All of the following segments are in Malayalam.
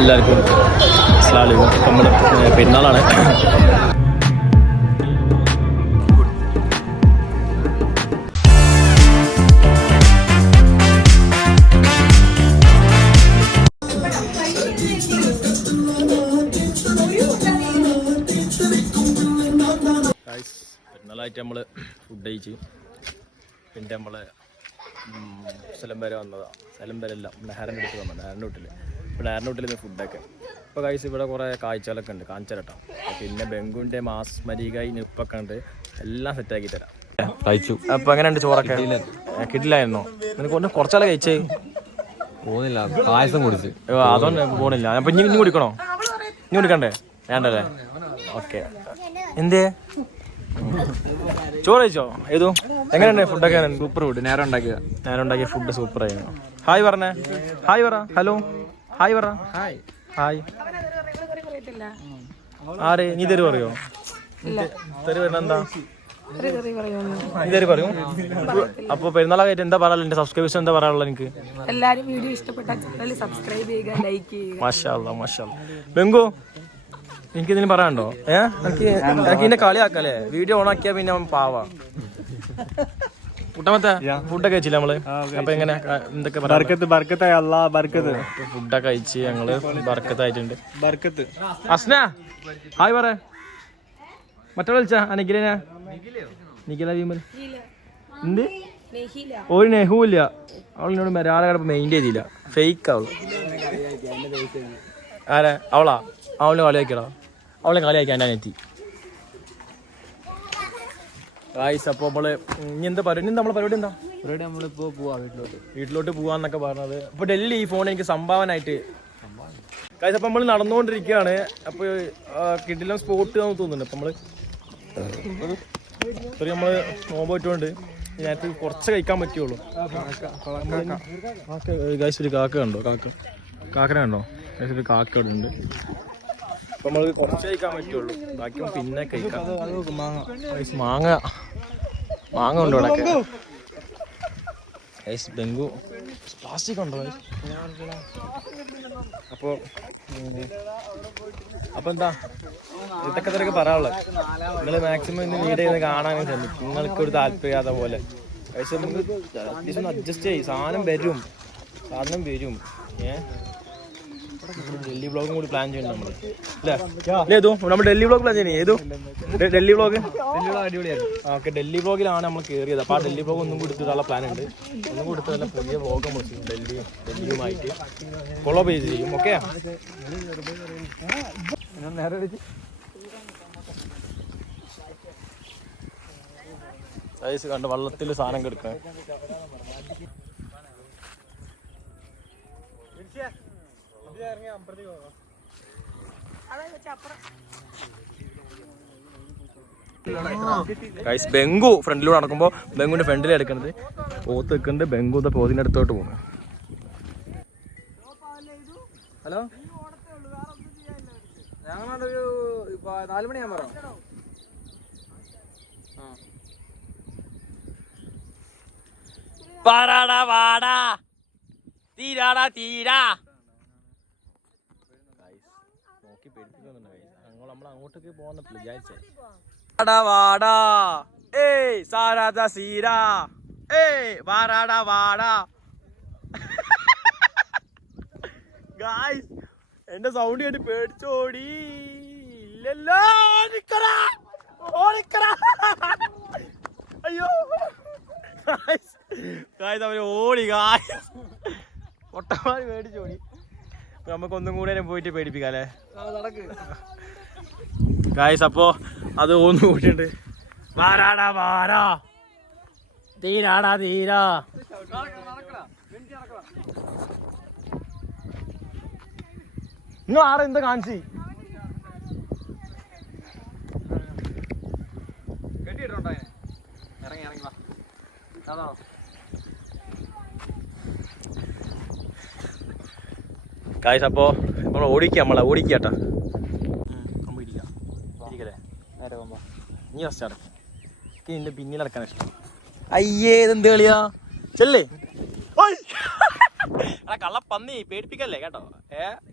എല്ലാവർക്കും അസ്സലാമു അലൈക്കും. നമ്മൾ പെരുന്നാളാണ്. പെരുന്നാളായിട്ട് നമ്മൾ ഫുഡ് കഴിച്ച് പിന്നെ നമ്മളെ സ്ഥലം വരെ വന്നതാണ്. സ്ഥലം വരെ അല്ല, നെഹറിൻ്റെ അടുത്ത് വന്നത്, നെഹറിൻ്റെ വീട്ടിൽ. ഇപ്പോൾ നെഹറിൻ്റെ വീട്ടിൽ നിന്ന് ഫുഡൊക്കെ ഇപ്പോൾ കഴിച്ച് ഇവിടെ കുറേ കാഴ്ചകളൊക്കെ ഉണ്ട്, കാണിച്ചു തരട്ടോ. പിന്നെ ബംഗുവിൻ്റെ മാസ്മരികായി നിപ്പൊക്കെ ഉണ്ട്, എല്ലാം സെറ്റാക്കി തരാം. കഴിച്ചു. അപ്പോൾ എങ്ങനെയുണ്ട് ചോറൊക്കെ? കിട്ടില്ലായിരുന്നോ? നിനക്ക് ഒന്ന് കുറച്ചാളെ കഴിച്ചേ പോകുന്നില്ല, പായസം കുടിച്ച് അതുകൊണ്ട് പോണില്ല. അപ്പം ഇനി കുടിക്കണോ? ഇനി കുടിക്കണ്ടേ? വേണ്ടല്ലേ? ഓക്കെ. എന്തേ ചോറ് കഴിച്ചോ? ഏതു എങ്ങനെയുണ്ട് ഫുഡൊക്കെ? Super food. നേരം ഉണ്ടാക്കിയ ഫുഡ് സൂപ്പർ ആയിരുന്നു. ഹായ് പറഞ്ഞേ, ഹായ് പറ. ഹലോ ഹായ് പറ. Hi hi. ആരെ നീ തെരു പറയോ? തെരു പറഞ്ഞ എന്താ? നീ തെരു പറയൂ. അപ്പൊ പെരുന്നാളായിട്ട് എന്താ പറയാനുള്ളത്? എന്റെ സബ്സ്ക്രൈബേഴ്സ് എന്താ പറയാനുള്ളത്? എനിക്ക് എല്ലാരും വീഡിയോ ഇഷ്ടപ്പെട്ടാൽ ചാനൽ സബ്സ്ക്രൈബ് ചെയ്യുക, ലൈക്ക് ചെയ്യുക. മാഷാ അല്ലാ മാഷാ അല്ലാ. ബംഗു എനിക്ക് ഇതിന് പറയാനുണ്ടോ? എനിക്ക് ഇതിന്റെ കളിയാക്കല്ലേ? വീഡിയോ ഓൺ ആക്കിയാ പിന്നെ അവൻ പാവാ. കുട്ടമത്തെ ഫുഡൊക്കെ കഴിച്ചില്ല നമ്മള്? അപ്പൊ എങ്ങനെ എന്തൊക്കെ ഫുഡൊക്കെ കഴിച്ച് ഞങ്ങള് ബർക്കത്തായിട്ടുണ്ട്. അസ്ന ഹായ് പറ. മറ്റേ വിളിച്ചാ നിഖില നിഖില വിമൽ എന്ത്? ഒരു നെഹൂല്ല. അവളിനോട് ഒരാളെ കിടപ്പ് മെയിൻറ്റെയിൻ ചെയ്തില്ല, ഫേക്ക് അവള്. ആരാ അവളാ? അവളെ കളിയാക്കിയടാ, അവളെ കളിയാക്കി എൻ്റെ അനിയത്തി. ഗായ്സ് അപ്പോൾ നമ്മള് ഇനി എന്താ പരിപാടി? നമ്മളെ പരിപാടി എന്താ? പരിപാടി നമ്മളിപ്പോൾ പോവാ വീട്ടിലോട്ട് പോവാന്നൊക്കെ പറഞ്ഞത്. അപ്പോൾ ഡൽഹി ഈ ഫോൺ എനിക്ക് സംഭാവനായിട്ട്. ഗായ്സ് അപ്പോൾ നമ്മൾ നടന്നുകൊണ്ടിരിക്കുകയാണ്. അപ്പോൾ കിടിലം സ്പോട്ട് നമുക്ക് തോന്നുന്നുണ്ട്. അപ്പം നമ്മള് നോമ്പ് പറ്റുകൊണ്ട് ഇതിനകത്ത് കുറച്ച് കഴിക്കാൻ പറ്റുള്ളൂ. ഗായ്സ് ഒരു കാക്ക കണ്ടോ? കാക്കനെ കണ്ടോ? ഗായ്സ് ഒരു കാക്ക ഇവിടെ ഉണ്ട്. അപ്പൊ നമ്മൾക്ക് കുറച്ച് കഴിക്കാൻ പറ്റുള്ളൂ, ബാക്കി പിന്നെ കഴിക്കാം. മാങ്ങ ഉണ്ടോ ഇവിടെ? ബംഗു പ്ലാസ്റ്റിക് ഉണ്ടോ? അപ്പൊ എന്താ ഇതൊക്കെ തിരക്ക് പറയാനുള്ളത്? നിങ്ങൾ മാക്സിമം ഇന്ന് വീഡിയോ ചെയ്ത് കാണാനും ശ്രമിക്കും. നിങ്ങൾക്ക് ഒരു താല്പര്യാത്ത പോലെ നമുക്ക് അത്യാവശ്യം അഡ്ജസ്റ്റ് ചെയ്യും. സാധനം വരും. ഡൽഹി വ്ളോഗും കൂടി പ്ലാൻ ചെയ്യുന്നുണ്ട് നമ്മള്, അല്ലേ? ഏതു നമ്മൾ ഡൽഹി വ്ളോഗ് പ്ലാൻ ചെയ്യുന്നത്? ഏതു ഡൽഹി വ്ളോഗ്? ഓക്കെ, ഡൽഹി വ്ളോഗിലാണ് നമ്മൾ കയറിയത്. അപ്പോൾ ആ ഡൽഹി വ്ളോഗ് ഒന്നും കൂടി എടുത്തിട്ടുള്ള പ്ലാൻ ഉണ്ട്. ഒന്നും കൂടി എടുത്തിട്ടുള്ള പുതിയ വ്ളോഗ് നമ്മൾ ചെയ്യും. ഡൽഹിയുമായിട്ട് കൊളാബ് ചെയ്യും. ഓക്കെ, സൈസ് കണ്ട് വള്ളത്തിൽ സാധനം കെടുക്കാൻ. ബംഗു ഫ്രണ്ടിലൂടെ നടക്കുമ്പോ ബംഗുവിന്റെ ഫ്രണ്ടിൽ എടുക്കണത് പോത്ത് വെക്കുന്നുണ്ട്. ബംഗു പോത്തിന്റെ അടുത്തോട്ട് പോകുന്നു. ഹലോ, ഞങ്ങളൊരു 4 മണിയാകുമ്പോ തീരാ നമ്മൾ അങ്ങോട്ടേക്ക് പോകുന്ന വിചാരിച്ചേ. എന്റെ സൗണ്ട് കേട്ട് പേടിച്ചോടി. ഇല്ലല്ലോ, അയ്യോ അവര് ഓടി. ഒട്ടമാരി പേടിച്ചോടി. നമുക്കൊന്നും കൂടെ പോയിട്ട് പേടിപ്പിക്കാം അല്ലേ ഗായ്സ്? അപ്പോ അത് ഒന്ന് കൂട്ടിണ്ട്. തീരാ നിങ്ങൾ ആരെ എന്താ കാണിച്ചു? ഗായ്സ് അപ്പോ നമ്മൾ ഓടിക്കാട്ടാ. നീ ഫസ്റ്റ് അടക്കും. നിന്റെ പിന്നിൽ നടക്കാൻ ഇഷ്ടം. അയ്യേ, ഇതെന്ത് കളിയാ? ചെല്ലേ കള്ളപ്പന്നി, പേടിപ്പിക്കല്ലേ കേട്ടോ.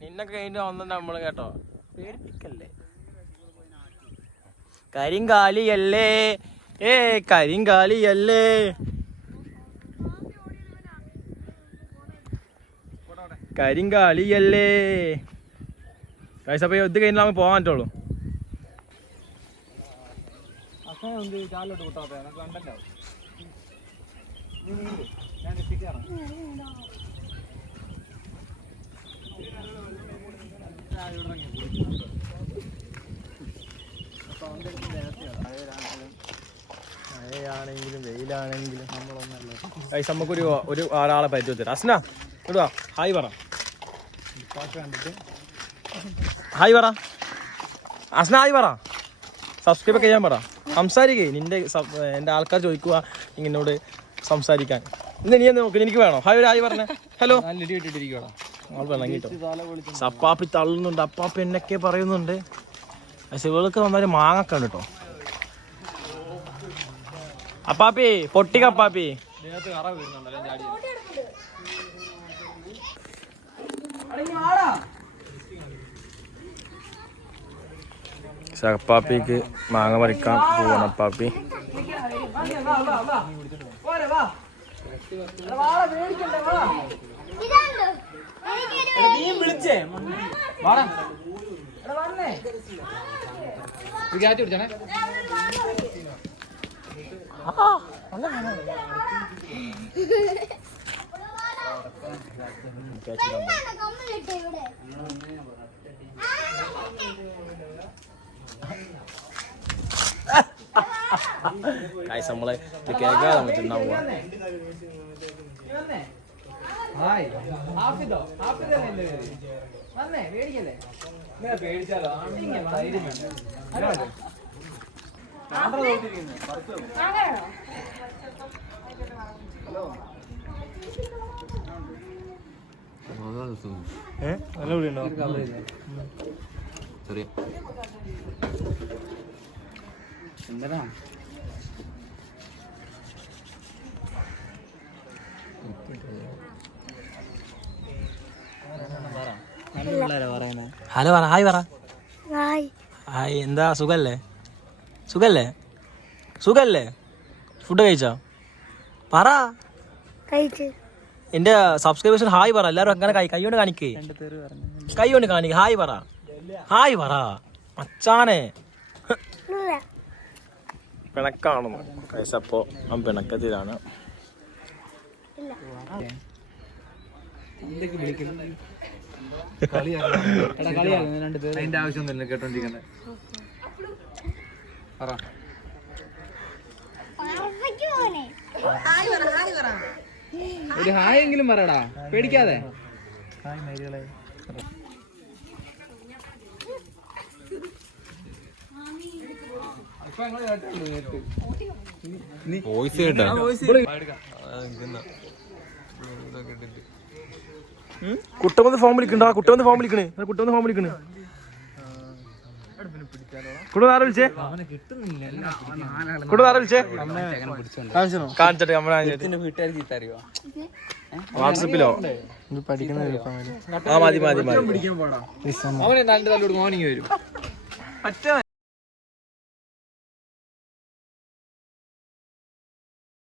നിന്നൊക്കെ കഴിഞ്ഞ ഒന്നും നമ്മള് കേട്ടോ പേടിപ്പിക്കല്ലേ. കരിങ്കാലിയല്ലേ കരിങ്കാലിയല്ലേ. കരിങ്കാലിയല്ലേ ഗൈസ്. അപ്പൊ ഇത് കഴിഞ്ഞാൽ നമുക്ക് പോകാൻ പറ്റുള്ളൂ. മഴയാണെങ്കിലും വെയിലാണെങ്കിലും ഗൈസ് നമുക്കൊരു ഒരാളെ പരിചയത്തിൽ. അസ്ന ഇടുവാ ഹായ് പറ. ഹായ് പറ അസ്ന, ഹായ് പറ. സബ്സ്ക്രൈബ് ഒക്കെ ചെയ്യാൻ പറ. സംസാരിക്കേ. എൻ്റെ ആൾക്കാർ ചോദിക്കുക ഇങ്ങനോട് സംസാരിക്കാൻ. ഇന്ന് നീ നോക്കി എനിക്ക് വേണോ? ഹായ് ഒരു ഹായ് പറഞ്ഞേ. ഹലോ. ആൾ വിളങ്ങിട്ടോ. അപ്പാപ്പി തള്ളുന്നുണ്ട്. അപ്പാപ്പി എന്നൊക്കെ പറയുന്നുണ്ട്. പക്ഷെ ഇവൾക്ക് നന്നായി മാങ്ങൊക്കെ ഉണ്ട് കേട്ടോ. അപ്പാപ്പി പൊട്ടിക്കപ്പാപ്പി. അപ്പാപ്പിക്ക് മാങ്ങ പറിക്കാൻ പോവാണ്. അപ്പാപ്പി ഗൈസ് നമ്മളെ ഇത് കേൾക്കാതെ നമ്മൾ തിന്നാൻ പോവാ. നല്ല വിളിയുണ്ടോ? എന്താ ഹലോ പറ. ഹായ് പറ. ഹായ്. എന്താ സുഖല്ലേ? സുഖല്ലേ? സുഖല്ലേ? ഫുഡ് കഴിച്ചോ? പറ. എന്റെ സബ്സ്ക്രൈബേഴ്സിന് ഹായ് പറ. എല്ലാവരും അങ്ങനെ കൈ കൊണ്ട് കാണിക്കേ. കൈ കൊണ്ട് കാണിക്ക. ഹായ് പറ. ഹായ് പറ മച്ചാനെ. പിണക്കാണെന്ന് കഴിച്ചപ്പോ പിണക്കത്തിലാണ്. അതിന്റെ ആവശ്യമൊന്നുമില്ല കേട്ടോണ്ടിരിക്കണ്ടേ. ഒരു ഹായ് എങ്കിലും പറയടാ, പേടിക്കാതെ. വോയിസ് കേട്ടാ കുട്ടവന്ന് ഫോം വിളിക്കണ്ട. കുട്ടവന്ന് ഫോം വിളിക്കണേ. കുട്ടവന്ന് ഫോം വിളിക്കണേ. കുട്ടു ആരെ വിളിച്ചേ? കുട്ടു ആരെ വിളിച്ചേ? കാണിച്ചിട്ട് വാട്സപ്പിലോ? ആ മതി മതി മതി. അവനെ നല്ല തല്ലോട് മോർണിംഗ് വരും.